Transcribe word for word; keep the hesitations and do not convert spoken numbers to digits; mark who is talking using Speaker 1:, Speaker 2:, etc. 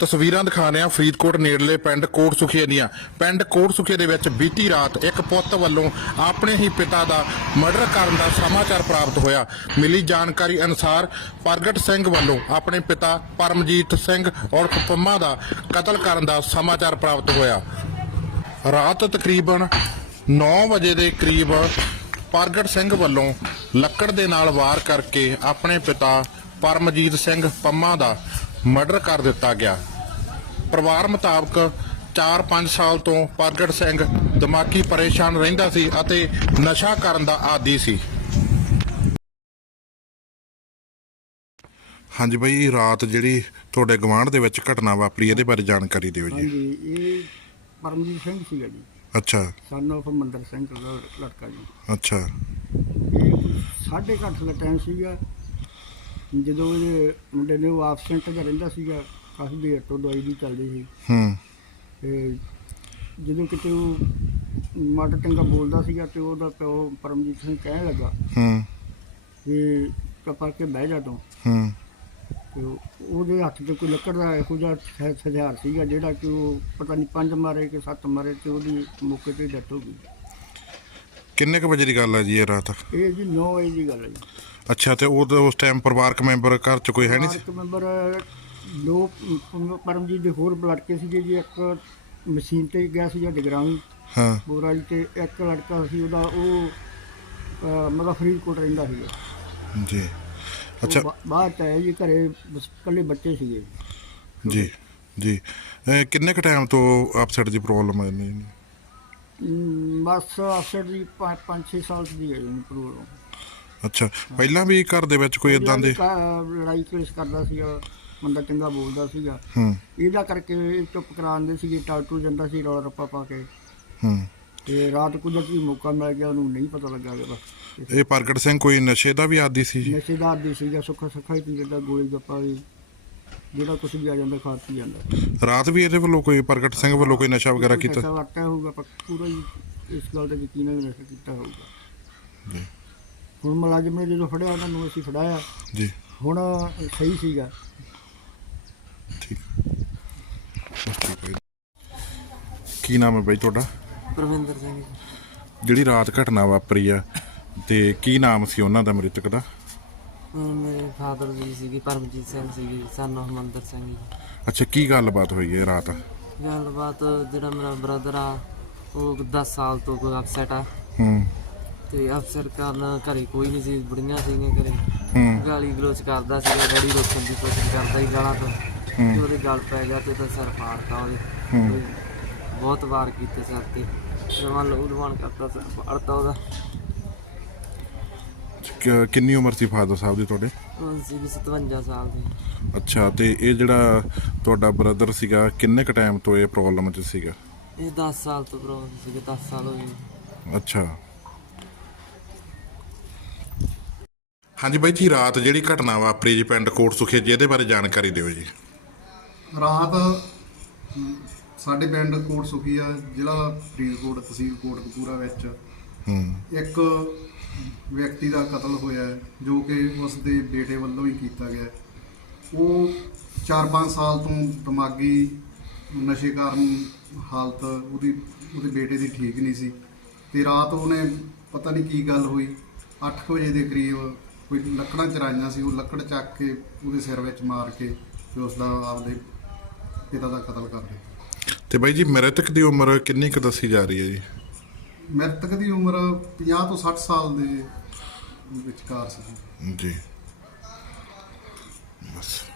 Speaker 1: ਤਸਵੀਰਾਂ ਦਿਖਾਉਂਦੇ ਆ ਫਰੀਦਕੋਟ ਨੇੜਲੇ ਪਿੰਡ ਕੋਟ ਸੁਖੀਏ ਦੀਆਂ। ਪਿੰਡ ਕੋਟ ਸੁਖੀਏ ਦੇ ਵਿੱਚ ਬੀਤੀ ਰਾਤ ਇੱਕ ਪੁੱਤ ਵੱਲੋਂ ਆਪਣੇ ਹੀ ਪਿਤਾ ਦਾ ਮਰਡਰ ਕਰਨ ਦਾ ਸਮਾਚਾਰ ਪ੍ਰਾਪਤ ਹੋਇਆ। ਮਿਲੀ ਜਾਣਕਾਰੀ ਅਨੁਸਾਰ ਪ੍ਰਗਟ ਸਿੰਘ ਵੱਲੋਂ ਆਪਣੇ ਪਿਤਾ ਪਰਮਜੀਤ ਸਿੰਘ ਉਰਫ ਪੰਮਾ ਦਾ ਕਤਲ ਕਰਨ ਦਾ ਸਮਾਚਾਰ ਪ੍ਰਾਪਤ ਹੋਇਆ। ਰਾਤ ਤਕਰੀਬਨ ਨੌ ਵਜੇ ਦੇ ਕਰੀਬ ਪ੍ਰਗਟ ਸਿੰਘ ਵੱਲੋਂ ਲੱਕੜ ਦੇ ਨਾਲ ਵਾਰ ਕਰਕੇ ਆਪਣੇ ਪਿਤਾ ਪਰਮਜੀਤ ਸਿੰਘ ਪੰਮਾ ਦਾ ਮਰਡਰ ਕਰ ਦਿੱਤਾ ਗਿਆ। ਪਰਿਵਾਰ ਮੁਤਾਬਕ ਚਾਰ ਪੰਜ ਸਾਲ ਤੋਂ ਪ੍ਰਗਟ ਸਿੰਘ ਦਿਮਾਗੀ ਪਰੇਸ਼ਾਨ ਰਹਿੰਦਾ ਸੀ ਅਤੇ ਨਸ਼ਾ ਕਰਨ ਦਾ ਆਦੀ ਸੀ। ਹਾਂਜੀ ਬਾਈ, ਰਾਤ ਜਿਹੜੀ ਤੁਹਾਡੇ ਗਵਾਂਢ ਦੇ ਵਿੱਚ ਘਟਨਾ ਵਾਪਰੀ ਇਹਦੇ ਬਾਰੇ ਜਾਣਕਾਰੀ ਦਿਓ ਜੀ।
Speaker 2: ਹਾਂਜੀ, ਇਹ ਪਰਮਜੀਤ ਸਿੰਘ ਸੀਗਾ ਜੀ।
Speaker 1: ਅੱਛਾ।
Speaker 2: ਸਨ ਆਫ ਮੰਦਰ ਸਿੰਘ ਦਾ ਲੜਕਾ ਜੀ।
Speaker 1: ਅੱਛਾ।
Speaker 2: ਇਹ ਸਾਢੇ ਕੁ ਅੱਠ ਦਾ ਟਾਈਮ ਸੀਗਾ ਜਦੋਂ ਇਹਦੇ ਮੁੰਡੇ ਨੇ ਉਹ ਆਪਸੈਂਟ ਜਿਹਾ ਰਹਿੰਦਾ ਸੀਗਾ, ਕਾਫੀ ਦੇਰ ਤੋਂ ਦਵਾਈ ਵੀ ਚੱਲਦੀ ਸੀ।
Speaker 1: ਹੂੰ।
Speaker 2: ਤੇ ਜਦੋਂ ਕਿਤੇ ਉਹ ਮਾੜਾ ਚੰਗਾ ਬੋਲਦਾ ਸੀਗਾ ਤੇ ਉਹਦਾ ਪਿਓ ਪਰਮਜੀਤ ਸਿੰਘ ਕਹਿਣ ਲੱਗਾ
Speaker 1: ਹੂੰ
Speaker 2: ਵੀ ਚੁੱਪ ਕੇ ਬਹਿ ਜਾ ਤੂੰ।
Speaker 1: ਹੂੰ।
Speaker 2: ਤੇ ਉਹਦੇ ਹੱਥ 'ਤੇ ਕੋਈ ਲੱਕੜ ਦਾ ਇਹੋ ਜਿਹਾ ਹਥਿਆਰ ਸੀਗਾ ਜਿਹੜਾ ਕਿ ਉਹ ਪਤਾ ਨਹੀਂ ਪੰਜ ਮਾਰੇ ਕਿ ਸੱਤ ਮਾਰੇ ਤੇ ਉਹਦੀ ਮੌਕੇ 'ਤੇ ਡੈਥ ਹੋ ਗਈ।
Speaker 1: ਕਿੰਨੇ ਕੁ ਵਜੇ ਦੀ ਗੱਲ ਹੈ ਜੀ ਇਹ ਰਾਤ?
Speaker 2: ਇਹ ਜੀ ਨੌ ਵਜੇ ਦੀ ਗੱਲ ਹੈ ਜੀ।
Speaker 1: ਅੱਛਾ। ਤੇ ਉਹ ਉਸ ਟਾਈਮ ਪਰਿਵਾਰਕ ਮੈਂਬਰ ਘਰ 'ਚ ਕੋਈ ਹੈ ਨਹੀਂ ਸੀ?
Speaker 2: ਪਰਿਵਾਰਕ ਮੈਂਬਰ ਦੋ ਪਰਮਜੀਤ ਦੇ ਹੋਰ ਲੜਕੇ ਸੀਗੇ ਜੀ। ਇੱਕ ਮਸ਼ੀਨ 'ਤੇ ਗਿਆ ਸੀ ਜਾਂ ਜਗਰਾਵੀ
Speaker 1: ਹਾਂ
Speaker 2: ਬੋਰਾ ਜੀ, ਤੇ ਇੱਕ ਲੜਕਾ ਸੀ ਉਹਦਾ ਉਹ ਅਹ, ਮਤਲਬ ਫਰੀਦਕੋਟ ਰਹਿੰਦਾ ਸੀਗਾ
Speaker 1: ਜੀ। ਅੱਛਾ।
Speaker 2: ਉਹ ਬਾ- ਬਾਹਰ ਤਾਂ ਹੈ ਜੀ, ਘਰੇ ਬਸ ਇਕੱਲੇ ਬੱਚੇ ਸੀਗੇ
Speaker 1: ਜੀ ਜੀ। ਇਹ ਕਿੰਨੇ ਕੁ ਟਾਈਮ ਤੋਂ ਅਪਸੈਟ ਦੀ ਪ੍ਰੋਬਲਮ ਹੈ ਇਹਨੂੰ?
Speaker 2: ਅਮ, ਬਸ ਅਫਸਰ ਦੀ ਪੰਜ ਪੰਜ ਛੇ ਸਾਲ ਦੀ ਹੈ ਜੀ ਪ੍ਰੋਬਲਮ।
Speaker 1: ਅੱਛਾ। ਪਹਿਲਾਂ ਵੀ ਘਰ ਦੇ ਵਿੱਚ ਕੋਈ ਇਦਾਂ ਦੇ
Speaker 2: ਲੜਾਈ ਕਲੇਸ਼ ਕਰਦਾ ਸੀਗਾ, ਬੰਦਾ ਚੰਗਾ ਬੋਲਦਾ ਸੀਗਾ।
Speaker 1: ਹੂੰ
Speaker 2: ਇਹਦਾ ਕਰਕੇ ਇਹ ਚੁੱਪ ਕਰਾਉਂਦੇ ਸੀਗੇ, ਟਾਲਟੂ ਜਾਂਦਾ ਸੀ ਰੌਲਾ ਰੱਪਾ ਪਾ ਕੇ।
Speaker 1: ਹੂੰ।
Speaker 2: ਤੇ ਰਾਤ ਕੁਦਰਤੀ ਮੌਕਾ ਮਿਲ ਗਿਆ, ਉਹਨੂੰ ਨਹੀਂ ਪਤਾ ਲੱਗਾ ਕਿ ਬਸ
Speaker 1: ਇਹ ਪ੍ਰਗਟ ਸਿੰਘ ਕੋਈ ਨਸ਼ੇ ਦਾ ਵੀ ਆਦੀ ਸੀ ਜੀ?
Speaker 2: ਨਸ਼ੇ ਦਾ ਆਦੀ ਸੀਗਾ, ਸੁੱਖਾ ਸੁੱਖਾ ਹੀ ਪੀ ਲੈਂਦਾ, ਗੋਲੀ ਗੱਪਾ ਵੀ ਜਿਹੜਾ ਕੁਛ ਵੀ ਆ ਜਾਂਦਾ ਖਾ ਪੀ ਜਾਂਦਾ।
Speaker 1: ਰਾਤ ਵੀ ਇਹਦੇ ਵੱਲੋਂ ਕੋਈ ਪ੍ਰਗਟ ਸਿੰਘ ਵੱਲੋਂ ਕੋਈ ਨਸ਼ਾ ਵਗੈਰਾ ਕੀਤਾ?
Speaker 2: ਨਸ਼ਾ ਵਰਤਿਆ ਹੋਊਗਾ, ਪਰ ਪੂਰਾ ਹੀ ਇਸ ਗੱਲ ਦਾ ਯਕੀਨ ਹੈ ਵੀ ਨਸ਼ਾ ਕੀਤਾ ਹੋਊਗਾ
Speaker 1: ਜੀ।
Speaker 2: ਹੁਣ ਮੁਲਾਜ਼ਮ ਨੇ ਜਦੋਂ ਫੜਿਆ ਉਹਨਾਂ ਨੂੰ ਅਸੀਂ ਫੜਾਇਆ
Speaker 1: ਜੀ।
Speaker 2: ਹੁਣ ਸਹੀ ਸੀਗਾ।
Speaker 1: ਠੀਕ। ਠੀਕ ਹੈ। ਕੀ ਨਾਮ ਹੈ ਬਾਈ ਤੁਹਾਡਾ?
Speaker 3: ਪਰਵਿੰਦਰ ਸਿੰਘ।
Speaker 1: ਜਿਹੜੀ ਰਾਤ ਘਟਨਾ ਵਾਪਰੀ ਆ ਤੇ ਕੀ ਨਾਮ ਸੀ ਉਹਨਾਂ ਦਾ ਮ੍ਰਿਤਕ ਦਾ?
Speaker 3: ਮੇਰੇ ਫਾਦਰ ਜੀ ਸੀਗੇ ਪਰਮਜੀਤ ਸਿੰਘ ਸੀਗੇ, ਸਨ ਆਫ ਮੰਦਰ ਸਿੰਘ ਜੀ।
Speaker 1: ਅੱਛਾ। ਕੀ ਗੱਲਬਾਤ ਹੋਈ ਹੈ ਰਾਤ?
Speaker 3: ਗੱਲਬਾਤ ਜਿਹੜਾ ਮੇਰਾ ਬ੍ਰਦਰ ਆ ਉਹ ਦਸ ਸਾਲ ਤੋਂ ਕੋਈ ਅਪਸੈਟ ਆ।
Speaker 1: ਹੂੰ।
Speaker 3: ਤੇ ਅਫਸਰ ਕਾਰਨ ਘਰੇ ਕੋਈ ਨਹੀਂ ਸੀ, ਬੁੜੀਆਂ ਸੀਗੀਆਂ ਘਰੇ।
Speaker 1: ਹੂੰ।
Speaker 3: ਗਾਲੀ ਗਲੋਚ ਕਰਦਾ ਸੀਗਾ, ਗਾੜੀ ਰੋਕਣ ਦੀ ਕੋਸ਼ਿਸ਼ ਕਰਦਾ ਸੀ ਗਾਲਾਂ ਤੋਂ। ਤੇ ਉਹਦੇ ਗਲ ਪੈ ਗਿਆ ਤੇ ਉਹਦਾ ਸਿਰ ਪਾੜਤਾ ਉਹਦੇ।
Speaker 1: ਹੂੰ।
Speaker 3: ਬਹੁਤ ਵਾਰ ਕੀਤੇ ਸਿਰ ਤੇ, ਜਵਾਨ ਲਹੂ ਲਵਾਨ ਕਰਤਾ, ਸਿਰ ਪਾੜਤਾ ਉਹਦਾ।
Speaker 1: ਕਿ- ਕਿੰਨੀ ਉਮਰ ਸੀ ਫਾਦਰ ਸਾਹਿਬ ਦੀ ਤੁਹਾਡੇ?
Speaker 3: ਉਹ ਸੀਗੀ ਸਤਵੰਜਾ ਸਾਲ ਦੀ।
Speaker 1: ਅੱਛਾ। ਤੇ ਇਹ ਜਿਹੜਾ ਤੁਹਾਡਾ ਬ੍ਰਦਰ ਸੀਗਾ ਕਿੰਨੇ ਕ ਟਾਈਮ ਤੋਂ ਇਹ ਪ੍ਰੋਬਲਮ 'ਚ ਸੀਗਾ?
Speaker 3: ਇਹ ਦਸ ਸਾਲ ਤੋਂ ਪ੍ਰੋਬਲਮ ਸੀਗੇ, ਦਸ ਸਾਲ ਹੋ ਗਏ।
Speaker 1: ਅੱਛਾ। ਹਾਂਜੀ ਬਾਈ ਜੀ, ਰਾਤ ਜਿਹੜੀ ਘਟਨਾ ਵਾਪਰੀ ਜੀ ਪਿੰਡ ਕੋਟ ਸੁਖੇ ਜੀ, ਇਹਦੇ ਬਾਰੇ ਜਾਣਕਾਰੀ ਦਿਓ ਜੀ।
Speaker 4: ਰਾਤ ਸਾਡੇ ਪਿੰਡ ਕੋਟ ਸੁਖੀਆ, ਜ਼ਿਲ੍ਹਾ ਫਰੀਦਕੋਟ, ਤਹਿਸੀਲ ਕੋਟਕਪੂਰਾ ਵਿੱਚ
Speaker 1: ਹੂੰ।
Speaker 4: ਇੱਕ ਵਿਅਕਤੀ ਦਾ ਕਤਲ ਹੋਇਆ ਹੈ, ਜੋ ਕਿ ਉਸ ਦੇ ਬੇਟੇ ਵੱਲੋਂ ਹੀ ਕੀਤਾ ਗਿਆ। ਉਹ ਚਾਰ ਪੰਜ ਸਾਲ ਤੋਂ ਦਿਮਾਗੀ ਨਸ਼ੇ ਕਾਰਨ ਹਾਲਤ ਉਹਦੀ ਉਹਦੇ ਬੇਟੇ ਦੀ ਠੀਕ ਨਹੀਂ ਸੀ। ਤੇ ਰਾਤ ਉਹਨੇ ਪਤਾ ਨਹੀਂ ਕੀ ਗੱਲ ਹੋਈ, ਅੱਠ ਕੁ ਵਜੇ ਦੇ ਕਰੀਬ ਕੋਈ ਲੱਕੜਾਂ ਚਰਾਈਆਂ ਸੀ, ਉਹ ਲੱਕੜ ਚੱਕ ਕੇ ਉਹਦੇ ਸਿਰ ਵਿੱਚ ਮਾਰ ਕੇ ਤੇ ਉਸ ਦਾ ਆਪਦੇ ਪਿਤਾ ਦਾ ਕਤਲ ਕਰ ਦਿੱਤਾ।
Speaker 1: ਤੇ ਬਾਈ ਜੀ, ਮ੍ਰਿਤਕ ਦੀ ਉਮਰ ਕਿੰਨੀ ਕੁ ਦੱਸੀ ਜਾ ਰਹੀ ਹੈ ਜੀ?
Speaker 4: ਮ੍ਰਿਤਕ ਦੀ ਉਮਰ ਪੰਜਾਹ ਤੋਂ ਸੱਠ ਸਾਲ ਦੇ ਵਿਚਕਾਰ ਸੀ
Speaker 1: ਜੀ। ਬਸ।